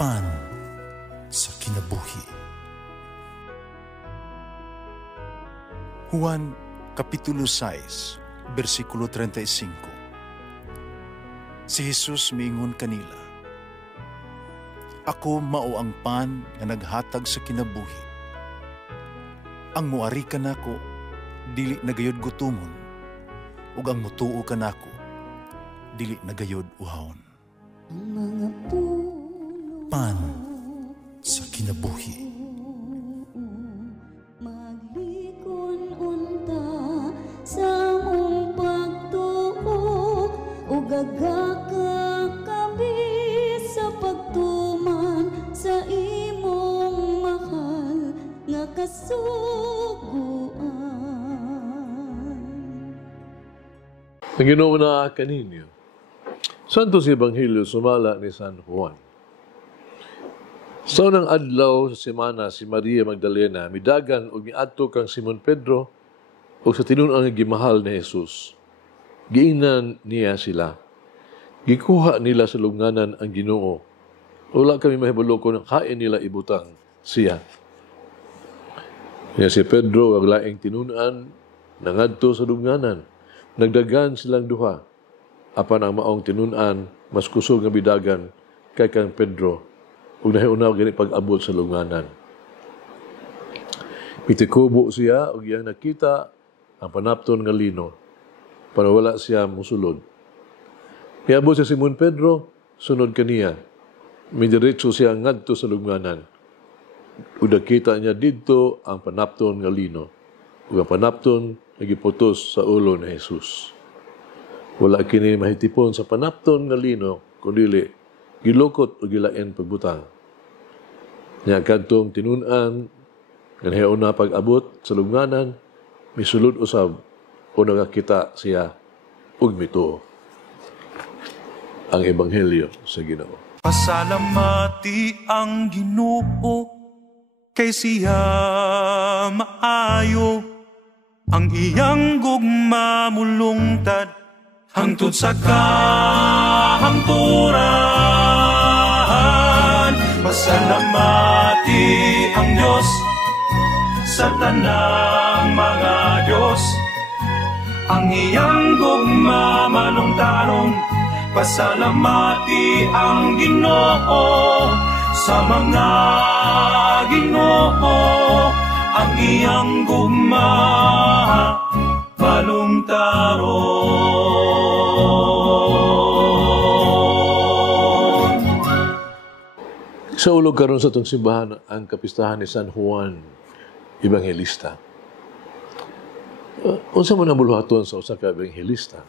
Pan sa kinabuhi. Juan Kapitulo 6, versikulo 35. Si Jesus miingon kanila, "Ako mao ang pan nga naghatag sa kinabuhi. Ang muari kanako dili nagayod gutomon, ug ang mutuo kanako dili nagayod uhawon." Pan sa kinabuhi. Maglikon unta sa mong pagtuo, ug gagaka kami sa pagtuman sa imong mahal nga kasuguan. Ang Ginoo na kaninyo. Santo si Ebanghelyo sumala ni San Juan. Sa unang adlaw sa semana si Maria Magdalena midagan ug miadto kang Simon Pedro ug sa tinun-an nga gimahal ni Jesus. Giingnan niya sila. Gikuha nila sa lubnganan ang Ginoo. Wala kami mahibalo kung kain nila ibutang siya. Niya si Pedro ug laing tinun-an nangadto sa lubnganan. Nagdagan silang duha. Apan ang maong tinun-an mas kusog nga bidagan kay kang Pedro ug nahiunaw gani pag-abot sa lubnganan. Pitikubo siya ug iyang nakita ang panapton nga lino para wala siya musulod. Niabot si Simon Pedro sunod kaniya. Midiretso siya ngadto sa lubnganan. Ug nakita niya didto ang panapton nga lino ug ang panapton nagiputos sa ulo ni Jesus. Wala kini mahitipon sa panapton nga lino, kundi gilukot o gilain pagbutang. Nya kadtong tinun-an, nga na pag-abot sa lubnganan, misulod usab o nakakita siya ug mituo. Ang Ebanghelyo sa Ginoo. Pasalamati ang Ginoo kay siya maayo, ang iyang gugma mulungtad hangtod sa kahangturan. Pasalamati ang Diyos sa tanang mga Diyos, ang iyang gugma malungtaron. Pasalamati ang Ginoo sa mga Ginoo, ang iyang gugma malungtaron. Sa ulog karon sa itong simbahan ang kapistahan ni San Juan Evangelista. Unsa man ang buluhaton sa usa ka Evangelista?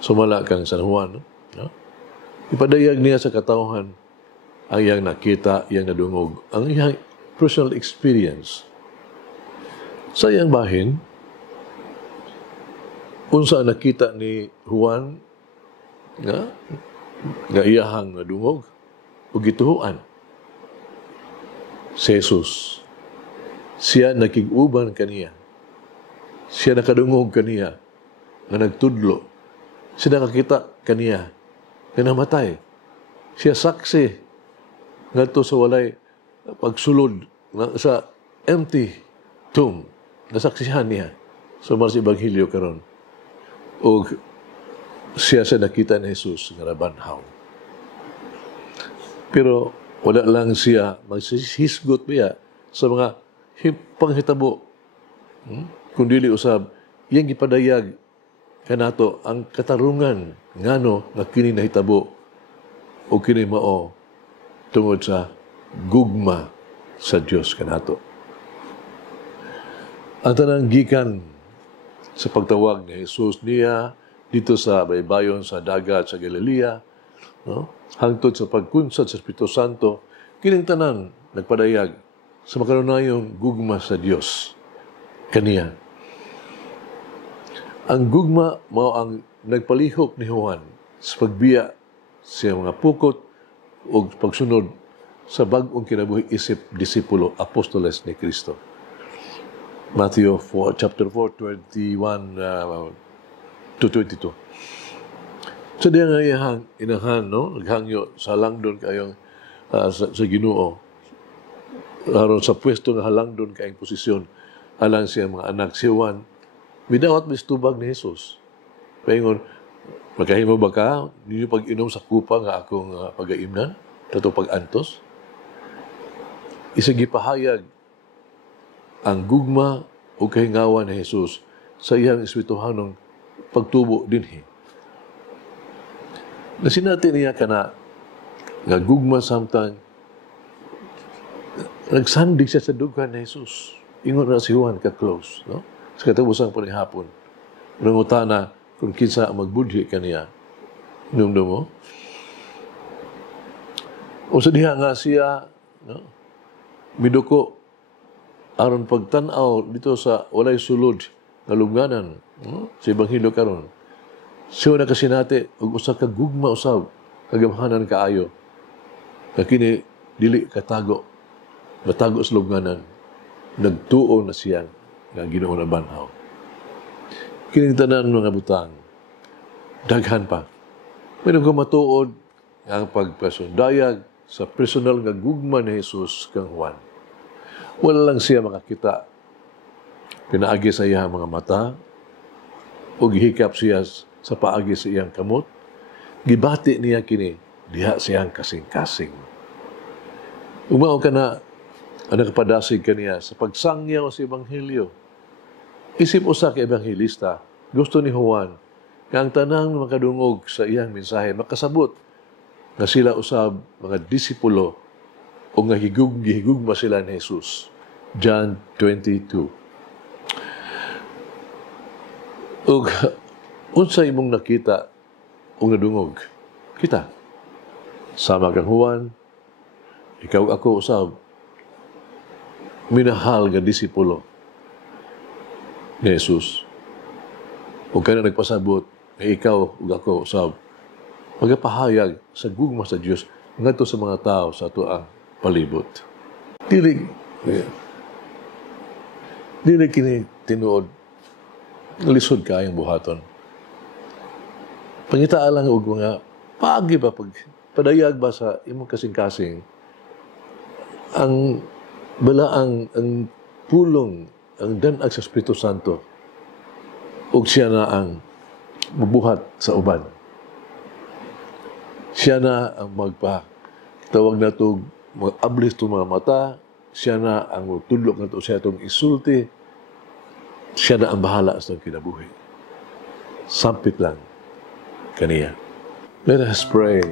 Sumala kang San Juan, no? Ipadayag niya sa katawhan ang iyang nakita, iyang nadungog, ang iyang personal experience. Sa iyang bahin, unsa ang nakita ni Juan nga iyahang nadungog o gituhuan? Si Jesus. Siya nakig-uban kaniya. Siya nakadungog kaniya nga nagtudlo. Siya nakakita kaniya nga namatay. Siya saksi ngadto sa walay pagsulod sa empty tomb. Nasaksihan niya sa mga Ebanghelyo karon. O siya sa nakita ni Jesus nga nabanhaw. Pero wala lang siya maghisgot biya sa mga panghitabo. Kundi usab iyang gipadayag kanato ang katarungan ngano nga kini nahitabo o kini mao tungod sa gugma sa Dios kanato. Ang tanang gikan sa pagtawag ni Jesus niya dito sa baybayon sa dagat sa Galilea, no? Hangtod sa pagkunsad sa Espiritu Santo, kining tanan nagpadayag sa makanunayong gugma sa Dios kaniya. Ang gugma mao ang nagpalihok ni Juan sa pagbiya sa mga pukot o pagsunod sa bag-ong kinabuhi isip disipulo, apostoles ni Kristo. Matthew 4, chapter 4, 21 to 22. So diya nga iyahang inahan, no? Naghangyo sa halangdon kayong sa Ginoo. Aron sa pwesto nga halangdon kayong posisyon alang siya mga anak si Juan. Midawat mistubag ni Jesus. Paingon, magkahimo ba ka? Ninyo pag-inom sa kupa nga akong pag-aimnan? Tato pag-antos? Isang gipahayag ang gugma o kahingawan ni Jesus sa iyang espirituhanong pagtubo dinhi. Nasinati niya ka na nga gugma samtang nagsandig siya sa dugan ni Jesus. Ingon na si Juan ka-close. No? Sa katapusan po ni hapon. Nangutana kung kinsa magbudhi ka niya. Numdo mo? O sa diha nga siya, no? Miduko aron pagtanaw dito sa walay sulod nga lubnganan, no? Sa Ebanghelyo karon. Siya na kasinati og usa ka gugma usab kagamhanan kaayo. Na kini dili katago. Matago sa lubnganan. Nagtuo na siya nga Ginoo na banhaw. Kining tanan mga butang daghan pa. Mayroon ko matuod ang pagpasundayag sa personal nga gugma ni Jesus kang Juan. Wala lang siya makakita. Pinaagi sa iyang mga mata o gihikap siya sa paagi sa iyang kamot. Gibati niya kini diha siyang kasing-kasing. Umao ka na ang nakapadasig kaniya sa pagsangyaw sa Ebanghelyo. Isip usa ka ebanghelista, gusto ni Juan nga ang tanang makadungog sa iyang mensahe makasabot nga sila usab mga disipulo o nga gihigugma sila ni Jesus. John 22. Ug unsa imong nakita o nadungog? Kita. Sama kang Juan, ikaw ako usab minahal nga disipulo ni Jesus. Ug kana nagpasabot nga ikaw ug ako usab magapahayag sa gugma sa Dios ngadto sa mga tao sa atoang palibot. Dili kini tinuod lisod kaayong buhaton. Pangitaan lang og mga paagi ba pag padayag ba sa imong kasing-kasing ang balaang ang pulong ang danag sa Espiritu Santo ug siya na ang mabuhat sa uban. Siya na ang tawag na ito, mag-ablis itong mga mata, siya na ang magtudlok na ito siya itong isulti, siya na ang bahala sa kinabuhi. Sampit lang kaniya. Let us pray.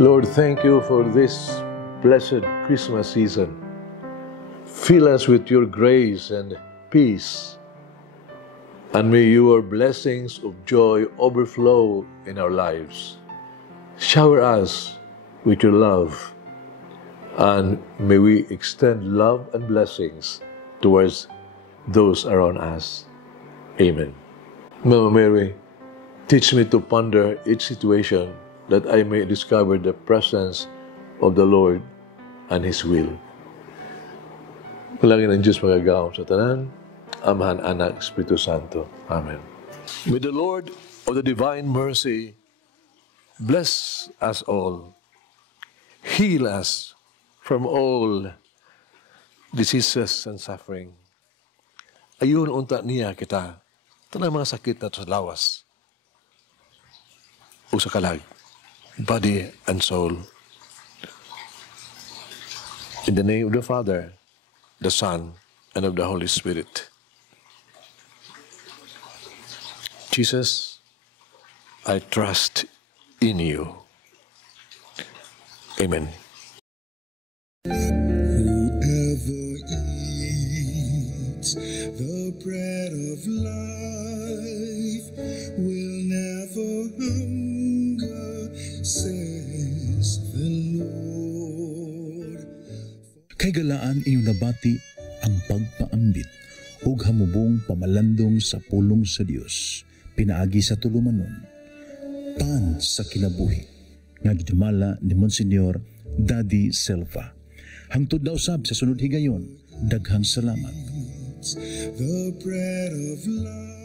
Lord, thank you for this blessed Christmas season. Fill us with your grace and peace, and may your blessings of joy overflow in our lives. Shower us with your love, and may we extend love and blessings towards those around us. Amen. Mama Mary, teach me to ponder each situation that I may discover the presence of the Lord and His will. Malangin ang Diyos magagawa sa tanan, Amahan, Anak, Espiritu Santo. Amen. May the Lord of the divine mercy bless us all, heal us from all diseases and suffering. Ayun unta niya kita, tanang mga sakit na sa lawas o sa kalag, body and soul. In the name of the Father, the Son, and of the Holy Spirit. Jesus, I trust in you. Amen. Whoever eats the bread of life will never hunger, says the Lord. Kay galaan inyong nabati ang pagpaambit ug hamubong pamalandong sa pulong sa Dios pinaagi sa tulumanon. Pan sa kinabuhi nga gidumala ni Monsignor Daddy Selva. Hangtod na usab sa sunod higayon, daghang salamat. The bread of life.